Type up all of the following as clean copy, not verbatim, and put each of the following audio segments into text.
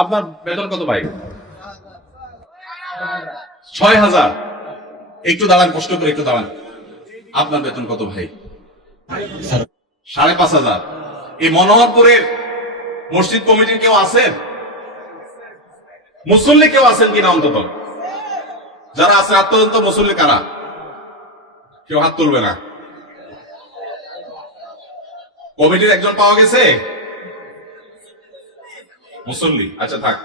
আপনার বেতন কত ভাই? ৬,০০০। একটু দাঁড়ান, কষ্ট করে একটু দাঁড়ান। আপনার বেতন কত ভাই? ৫,৫০০। এই মনোহরপুরের মসজিদ কমিটির কেউ আছেন? মুসল্লি কেউ আছেন কিনা অন্তত? যারা আছে হাত তোলেন তো। মুসল্লি কারা? কেউ হাত তুলবে না। কমিটির একজন পাওয়া গেছে? মুসল্লি, আচ্ছা থাক।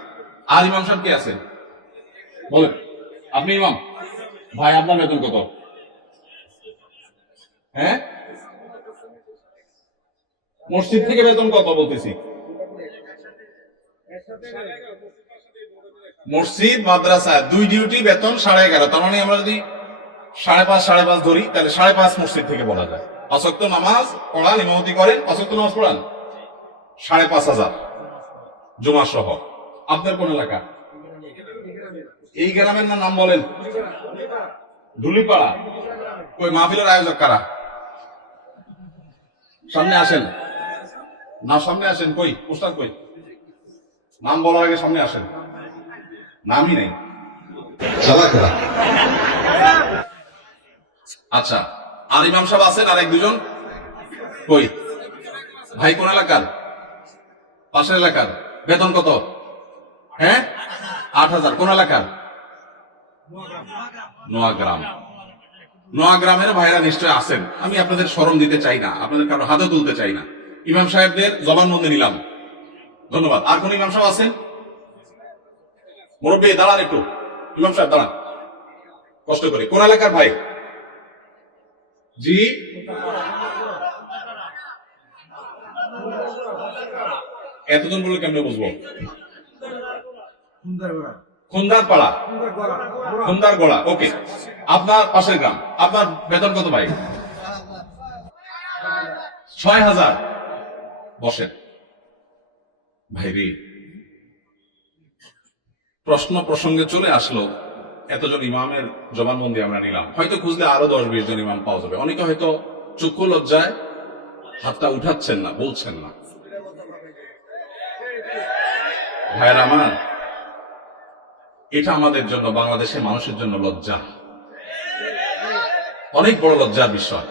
আর ইমাম সাহেব কে আছেন? বলেন। আপনি ইমাম ভাই, আপনার বেতন কত? হ্যাঁ, মসজিদ থেকে বেতন কত বলতেছি? মসজিদ মাদ্রাসা দুই ডিউটি বেতন 11.5। তার মানে আমরা যদি 5.5 ধরি, তাহলে 5.5 মসজিদ থেকে বলা যায়। 5 ওয়াক্ত নামাজ পড়ান, ইমামতি করেন, 5 ওয়াক্ত নামাজ পড়ান, 5,500 জুমা সহ। আপনার কোন এলাকা? এই গ্রামের নাম বলেন। ধুলিপাড়া। কই মাহফিলের আয়োজক কারা? সামনে আসেন না, সামনে আসেন। কই পোস্টার কই? নাম বলার আগে সামনে আসেন। নামই নেই। আচ্ছা, আর ইমাম সাহেব আছেন আর এক দুজন? কই ভাই, কোন এলাকার? পাশের এলাকার। বেতন কত? হ্যাঁ, 8,000। কোন এলাকার? নোয়াগ্রাম। নোয়াগ্রামের ভাইরা নিশ্চয় আছেন। আমি আপনাদের শরম দিতে চাই না, আপনাদের কারো হাতে তুলতে চাই না। ইমাম সাহেবদের জবানবন্দি নিলাম, ধন্যবাদ। আর কোন ইমাম সাহেব আছেন? মুরব্বী দাঁড়ান একটু। ইমাম সাহেব দাঁড়ান, কষ্ট করে। কোন এলাকার ভাই? জি, এতজন বলে কেমনে বুঝবো? খুন্দারপাড়া, খুন্দারগড়া। ওকে, আপনার পাশের গ্রাম। আপনার বেতন কত ভাই? 6,000। বসেন ভাই রে। প্রশ্ন প্রসঙ্গে চলে আসলো, এতজন ইমামের জবানবন্দি আমরা নিলাম। হয়তো খুঁজলে আরো 10-20 জন ইমাম পাওয়া যাবে। অনেকে হয়তো চক্ষু লজ্জায় হাতটা উঠাচ্ছেন না, বলছেন না। ভাইয়ের আমার, এটা আমাদের জন্য, বাংলাদেশের মানুষের জন্য লজ্জা, অনেক বড় লজ্জার বিষয়।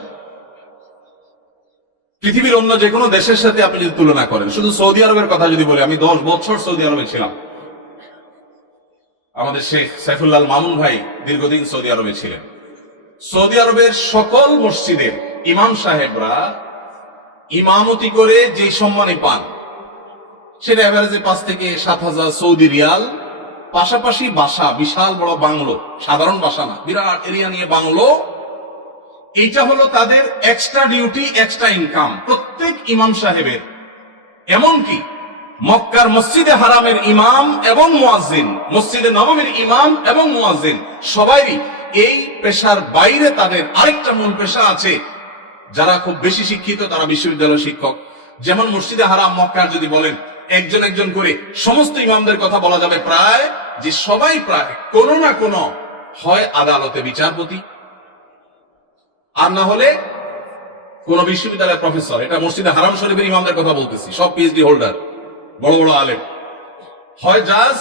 পৃথিবীর অন্য যে কোনো দেশের সাথে আপনি যদি তুলনা করেন, শুধু সৌদি আরবের কথা যদি বলি, আমি 10 বছর সৌদি আরবে ছিলাম। আমাদের শেখ সাইফুল্লাহ মামুন ভাই দীর্ঘদিন সৌদি আরবে ছিলেন। সৌদি আরবের সকল মসজিদের ইমাম সাহেবরা ইমামতি করে যে সম্মানী পান, সেটা এভারেজে 5 থেকে 7,000 সৌদি রিয়াল। পাশাপাশি বাসা, বিশাল বড় বাংলো, সাধারণ বাসা না, বিরাট এরিয়া নিয়ে বাংলো। এইটা হলো তাদের এক্সট্রা ডিউটি, এক্সট্রা ইনকাম প্রত্যেক ইমাম সাহেবের। এমনকি মক্কার মসজিদে হারামের ইমাম এবং মুয়াজ্জিন, মসজিদে নববীর ইমাম এবং মুয়াজ্জিন, সবাই এই পেশার বাইরে তাদের আরেকটা মূল পেশা আছে। যারা খুব বেশি শিক্ষিত তারা বিশ্ববিদ্যালয়ের শিক্ষক। যেমন মসজিদে হারাম মক্কার যদি বলেন একজন একজন করে সমস্ত ইমামদের কথা বলা যাবে, প্রায় যে সবাই প্রায় কোনো না কোনো হয় আদালতে বিচারপতি, আর না হলে কোন বিশ্ববিদ্যালয়ের প্রফেসর। এটা মসজিদে হারাম শরীফের ইমামদের কথা বলতেছি, সব পিএইচডি হোল্ডার, বড় বড় আলেম। হয় জাজ,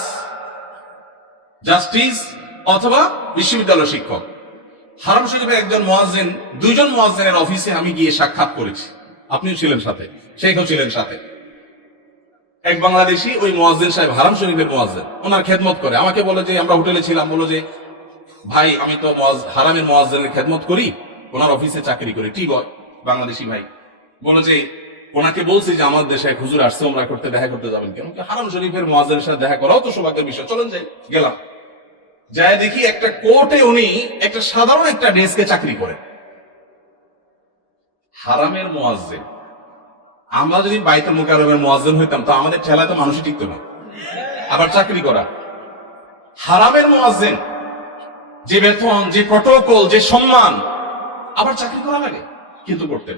জাস্টিস অথবা বিশ্ববিদ্যালয় শিক্ষক। হারাম শরীফের একজন মুয়াজ্জিন, 2 জন মুয়াজ্জিনের অফিসে আমি গিয়ে সাক্ষাৎ করেছি। আপনিও ছিলেন সাথে, শেখও ছিলেন সাথে। এক বাংলাদেশি ওই মুয়াজ্জিন সাহেব, হারাম শরীফের মুয়াজ্জিন, ওনার খেদমত করে। আমাকে বলে যে, আমরা হোটেলে ছিলাম, বলো যে ভাই আমি তো হারামের মুয়াজ্জিনের খেদমত করি, ওনার অফিসে চাকরি করি। ঠিক হয়, বাংলাদেশি ভাই। বলে যে ওনাকে বলছি যে আমার দেশে এক হুজুর আসছে, ওমরা করতে, দেখা করতে যাবেন কেন? হারাম শরীফের মুয়াজ্জিনের সাথে দেখা করাও তো সৌভাগ্যের বিষয়, চলেন যাই। গেলাম, যায় দেখি একটা কোর্টে উনি একটা সাধারণ একটা ডেস্কে চাকরি করেন। হারামের মুয়াজ্জিন। আমরা যদি বাইতুল মুকাররমের মুয়াজ্জিন হইতাম তো আমাদের ঠেলায় তো মানুষই টিকতো না, আবার চাকরি করা। হারামের মুয়াজ্জিন, যে বেতন, যে প্রটোকল, যে সম্মান, আবার চাকরি করা লাগে, কিন্তু করতেন।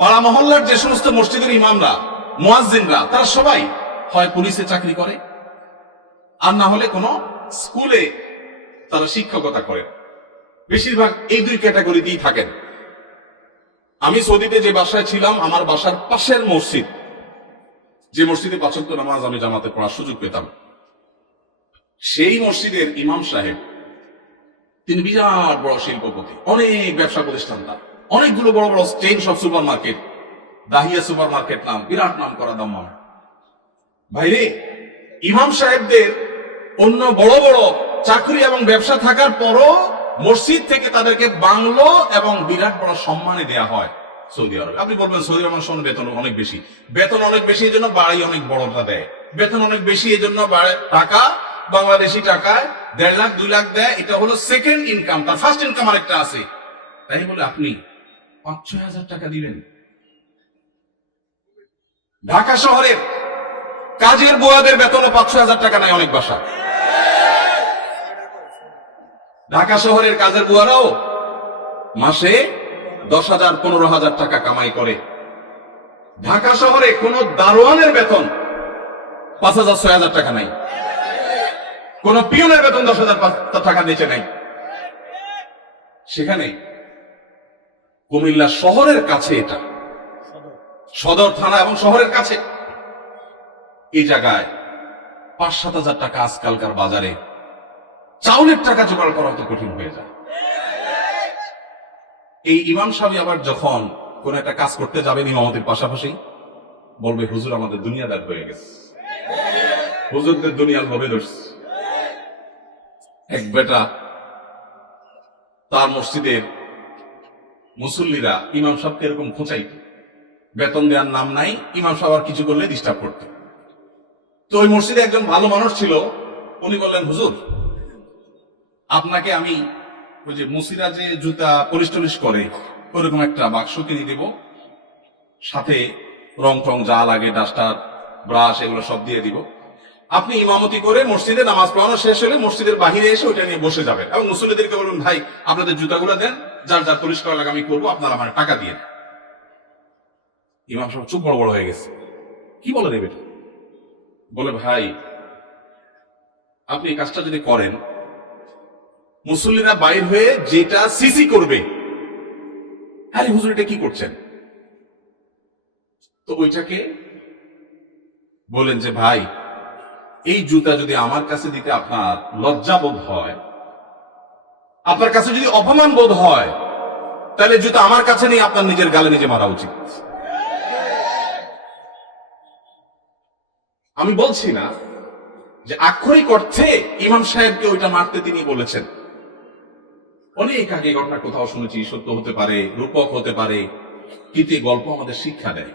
পাড়া মহল্লার যে সমস্ত মসজিদের ইমামরা, মুয়াজ্জিনরা, তারা সবাই হয় পুলিশে চাকরি করে, আর না হলে কোন স্কুলে তারা শিক্ষকতা করে। বেশিরভাগ এই 2 ক্যাটাগরিতেই থাকেন। আমি সৌদিতে যে বাসায় ছিলাম, আমার বাসার পাশের মসজিদ যে মসজিদে ৫ ওয়াক্ত নামাজ আমি জামাতে পড়ার সুযোগ পেতাম, সেই মসজিদের ইমাম সাহেব তিনি বিরাট বড় শিল্পপতি, অনেক ব্যবসা প্রতিষ্ঠান, তার অনেকগুলো বড় বড় চেইন সব super market, Dahiya super market নাম, বিরাট নাম করা দাম্মা। ভাইরে, ইমাম সাহেবদের অন্য বড় বড় চাকরি এবং ব্যবসা থাকার পরও মসজিদ থেকে তাদেরকে বাংলো এবং বিরাট বড় সম্মানে দেয়া হয় সৌদি আরবে। আপনি বলবেন সৌদি আরবের সঙ্গে বেতন অনেক বেশি, বেতন অনেক বেশি এই জন্য বাড়ি অনেক বড়টা দেয়, বেতন অনেক বেশি এই জন্য টাকা বাংলাদেশি টাকায় ১.৫ লাখ ২ লাখ দেয়, এটা হলো সেকেন্ড ইনকাম, তার ফার্স্ট ইনকাম আরেকটা আছে। তাই বলে আপনি ৫-৬ হাজার টাকা দিবেন? ঢাকা শহরের কাজের বুয়াদের বেতনে ৫-৬ হাজার টাকা নাই অনেক বাসা। ঢাকা শহরের কাজের বুয়ারাও মাসে ১০,০০০ ১৫,০০০ টাকা কামাই করে। ঢাকা শহরে কোন দারোয়ানের বেতন ৫,০০০-৬,০০০ টাকা নাই, কোন পিয়নের বেতন ১০,০০০ টাকার নিচে নাই। সেখানে কুমিল্লা শহরের কাছে, এটা সদর থানা এবং শহরের কাছে, এই জায়গায় ৫-৭ হাজার টাকা আজকালকার বাজারে চাউলের টাকা জোগাড় করা তো কঠিন হয়ে যায়। এই ইমাম সাহেব আবার যখন কোন একটা কাজ করতে যাবেন ইমামতির পাশাপাশি বলবে, হুজুর আমাদের দুনিয়াদার হয়ে গেছে, হুজুরদের দুনিয়ার লোভে ধরছে। এক বেটা তার মসজিদের মুসল্লিরা ইমাম সাহেবকে এরকম খোঁচাইত, বেতন দেওয়ার নাম নাই, ইমাম সাহেব আর কিছু করলে ডিস্টার্ব করত। তো ওই মসজিদে একজন ভালো মানুষ ছিল, উনি বললেন, হুজুর আপনাকে আমি ওই যে মুসিরা যে জুতা পলিশ টলিশ করে ওরকম একটা বাক্স কিনে দেব, সাথে রং টং যা লাগে, ডাস্টার ব্রাশ এগুলো সব দিয়ে দিব। আপনি ইমামতি করে মসজিদে নামাজ পড়ানো শেষ হলে মসজিদের বাহিরে এসে ওইটা নিয়ে বসে যাবেন এবং মুসল্লিদেরকে বলুন, ভাই আপনাদের জুতাগুলো দেন, যার যার পলিশ করা লাগে আমি করবো, আপনারা আমার টাকা দিয়ে। ইমাম সাহেব চুপ বড় বড় হয়ে গেছে, কি বলে দেবে? বলে, ভাই আপনি এই কাজটা যদি করেন, মুসল্লিরা বাইর হয়ে যেটা সিসি করবে, আরে হুজুর এটা কি করছেন? তো ওইটাকে বলেন যে, ভাই এই জুতা যদি আমার কাছে দিতে আপনার লজ্জা বোধ হয়, আপনার কাছে যদি অপমান বোধ হয়, তাহলে জুতা আমার কাছে নেই, আপনার নিজের গালে নিজে মারা উচিত। আমি বলছি না যে আক্ষরিক অর্থে ইমাম সাহেবকে ওইটা মারতে তিনি বলেছেন। অনেক আগে ঘটনা কোথাও শুনেছি, সত্য হতে পারে, রূপক হতে পারে, কিন্তু এই গল্প আমাদের শিক্ষা দেয়।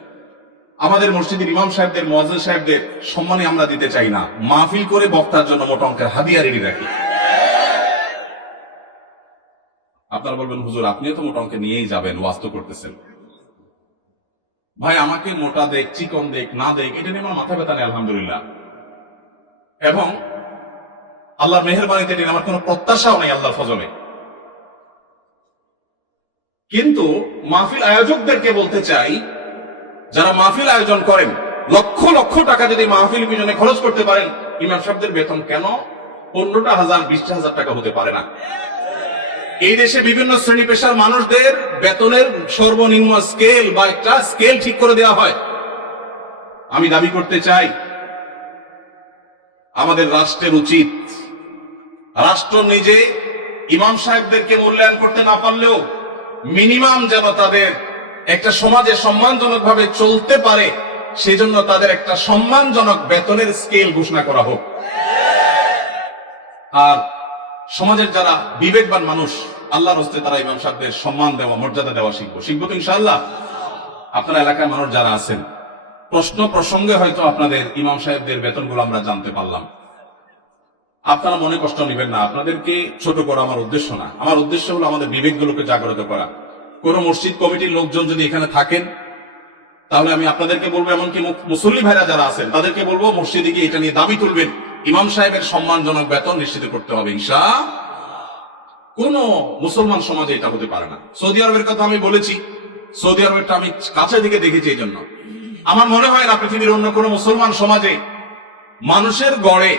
আমাদের মসজিদের ইমাম সাহেবদের, মুয়াজ্জিন সাহেবদের সম্মানে আমরা দিতে চাই না, মাহফিল করে বক্তার জন্য মোটা অঙ্কের হাদিয়া রেডি রাখি। আপনারা বলবেন, হুজুর আপনিও তো মোটা অঙ্কে নিয়েই যাবেন, ওয়াজ তো করতেছেন। ভাই আমাকে মোটা দেখ, চিকন দেখ, না দেখ, এটা নিয়ে আমার মাথা ব্যথা নেই, আলহামদুলিল্লাহ। এবং আল্লাহর মেহেরবানিতে এটা আমার কোনো প্রত্যাশাও নেই আল্লাহর ফজলে। কিন্তু মাহফিল আয়োজকদেরকে বলতে চাই, যারা মাহফিল আয়োজন করেন, লক্ষ লক্ষ টাকা যদি মাহফিল পিছনে খরচ করতে পারেন, ইমাম সাহেবদের বেতন কেন 15,000 20,000 টাকা হতে পারে না? এই দেশে বিভিন্ন শ্রেণী পেশার মানুষদের বেতনের সর্বনিম্ন স্কেল বা একটা স্কেল ঠিক করে দেওয়া হয়। আমি দাবি করতে চাই, আমাদের রাষ্ট্রের উচিত, রাষ্ট্র নিজে ইমাম সাহেবদেরকে মূল্যায়ন করতে না পারলেও মিনিমাম যেন তাদের একটা সমাজে সম্মানজনক ভাবে চলতে পারে, সেজন্য তাদের একটা সম্মানজনক বেতনের স্কেল ঘোষণা করা হোক। আর সমাজের যারা বিবেকবান মানুষ, আল্লাহর হস্তে তারা ইমাম সাহেবদের সম্মান দেওয়া, মর্যাদা দেওয়া শিখবো তো ইনশাআল্লাহ। আপনার এলাকার মানুষ যারা আছেন, প্রশ্ন প্রসঙ্গে হয়তো আপনাদের ইমাম সাহেবদের বেতনগুলো আমরা জানতে পারলাম, আপনারা মনে কষ্ট নেবেন না, আপনাদেরকে ছোট করা আমার উদ্দেশ্য না। আমার উদ্দেশ্য হলো আমাদের বিবেকগুলোকে জাগ্রত করা। কোন মসজিদ কমিটির লোকজন যদি এখানে থাকেন, তাহলে আমি আপনাদেরকে বলবো, এমনকি মুসল্লি ভাইরা যারা আছেন তাদেরকে বলবো, মসজিদে গিয়ে এটা নিয়ে দাবি তুলবেন, ইমাম সাহেবের সম্মানজনক বেতন নিশ্চিত করতে হবে ইনশাআল্লাহ। কোন মুসলমান সমাজে এটা হতে পারে না। সৌদি আরবের কথা আমি বলেছি, সৌদি আরবেরটা আমি কাছে দিকে দেখেছি, এই জন্য আমার মনে হয় না পৃথিবীর অন্য কোন মুসলমান সমাজে মানুষের গড়ে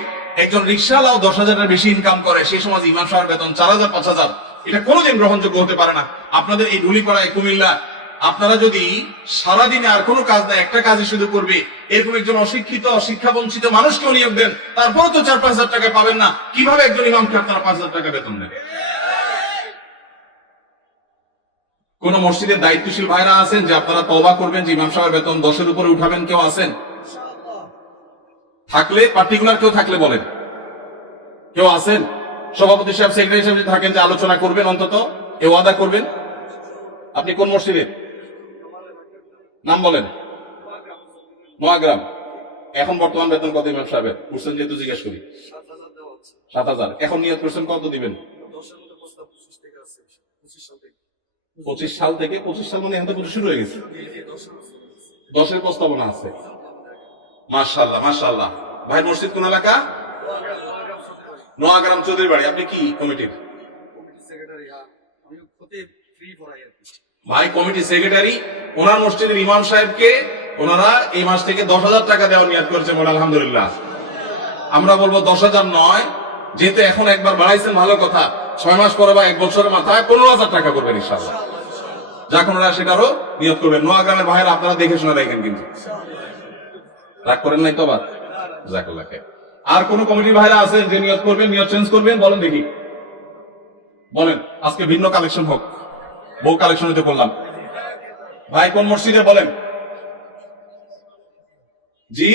একজন রিকশাওয়ালাও 10,000-এর বেশি ইনকাম করে, সেই সমাজে ইমাম সাহেবের বেতন 4,000 5,000, এটা কোনোদিন গ্রহণযোগ্য হতে পারে না। আপনাদের এই ধুলিপাড়ায়, কুমিল্লা আপনারা যদি সারাদিনে আর কোনো কাজ না, একটা কাজই শুধু করবে, এরকম একজন অশিক্ষিত অশিক্ষা বঞ্চিত মানুষকেও নিয়োগ দেন, তারপরে তো 4-5 হাজার টাকা পাবেন না, কিভাবে একজন ইমামকে আপনারা 5 হাজার টাকা বেতন দেন? কোন মসজিদের দায়িত্বশীল ভাইরা আছেন যে আপনারা তওবা করবেন যে ইমাম সাহেবের বেতন 10-এর উপরে উঠাবেন? কেউ আছেন? থাকলে পার্টিকুলার কেউ থাকলে বলেন। কেউ আছেন? সভাপতি সাহেব, সেক্রেটারি সাহেব যদি থাকেন যে আলোচনা করবেন, অন্তত এ ওয়াদা করবেন। আপনি কোন মসজিদের নাম বলেন? নোয়াগ্রাম। এখন বর্তমান বেতন কত ইমাম সাহেবের? উঠছেন যেহেতু জিজ্ঞেস করি। 7,000। এখন নিয়ত করছেন কত দিবেন? 25 সাল থেকে। 25 সাল মানে এখন তো পুরো শুরু হয়ে গেছে। 10-এর প্রস্তাবনা আছে। মাশাআল্লাহ মাশাআল্লাহ। ভাই মসজিদ কোন এলাকা? নোয়াগ্রাম চৌধুরী বাড়ি। আপনি কি কমিটির? ভাই কমিটি সেক্রেটারি। ওনার মসজিদের ইমাম সাহেবকে ওনারা এই মাস থেকে 10,000 টাকা দেওয়ার নিয়ত করেছে। বলে আলহামদুলিল্লাহ। আমরা বলবো 10,000 নয়, যেহেতু এখন একবার বাড়াইছেন ভালো কথা, 6 মাস পরে বা 1 বছরের মাথায় 15,000 টাকা করবেন ইনশাআল্লাহ। যখন ওরা সেটারও নিয়ত করবেন। নোয়াগ্রামের ভাইয়েরা আপনারা দেখে শুনে রাখেন, কিন্তু রাগ করেন নাই তো আবার? জাযাকাল্লাহ খাইর। আর কোন কমিটির ভাইরা আছে যে নিয়ত করবেন, নিয়ত চেঞ্জ করবেন? বলেন দেখি, বলেন। আজকে ভিন্ন কালেকশন হোক, বউ কালেকশন হইতে করলাম। ভাই কোন মসজিদে বলেন? জি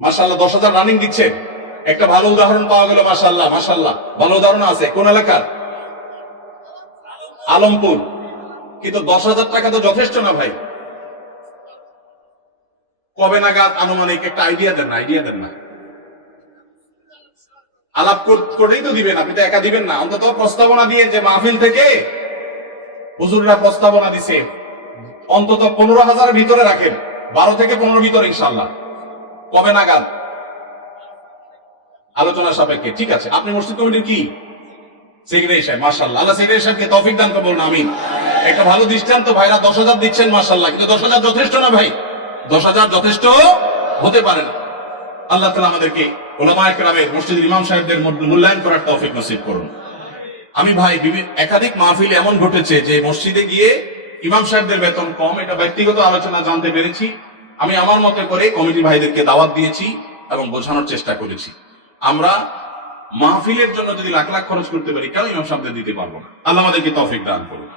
মাশাআল্লাহ। 10,000 রানিং দিচ্ছে। একটা ভালো উদাহরণ পাওয়া গেল। মাশাআল্লাহ মাশাআল্লাহ, ভালো উদাহরণ আছে। কোন এলাকার? আলমপুর। কিন্তু 10,000 টাকা তো যথেষ্ট না ভাই। কবে নাগাদ আনুমানিক একটা আইডিয়া দেন না, আইডিয়া দেন না। আলাপ করেই তো দিবেন, আপনি তো একা দিবেন না। অন্তত প্রস্তাবনা দিয়ে, যে মাহফিল থেকে হুজুররা প্রস্তাবনা দিছে, অন্তত 15,000-এর ভিতরে রাখেন। 12 থেকে 15 ভিতরে ইনশাআল্লাহ। কবে নাগাদ? আলোচনা সাপেক্ষে। ঠিক আছে। আপনি মসজিদ কমিটির কি? সেক্রেটারি সাহেব। মাশাআল্লাহ, আল্লাহ সেক্রেটারি সাহেবকে তৌফিক দান করুন, বলুন আমিন। একটা ভালো দৃষ্টান্ত। ভাইরা 10,000 দিচ্ছেন, মাশাআল্লাহ। কিন্তু 10,000 যথেষ্ট না ভাই। 10,000 যথেষ্ট হতে পারে না। আল্লাহ তাআলা আমাদেরকে উলামায়ে কেরামের, মসজিদের ইমাম সাহেবদের মূল্যায়ন করার তৌফিক নসিব করুন। আমি ভাই একাধিক মাহফিল এমন ঘটেছে যে মসজিদে গিয়ে ইমাম সাহেবদের বেতন কম, এটা ব্যক্তিগত আলোচনা জানতে পেরেছি। আমি আমার মতে করে কমিটি ভাইদেরকে দাওয়াত দিয়েছি এবং বোঝানোর চেষ্টা করেছি। আমরা মাহফিলের জন্য যদি লাখ লাখ খরচ করতে পারি, কেন ইমাম সাহেবদের দিতে পারবো না? আল্লাহ আমাদেরকে তৌফিক দান করুন।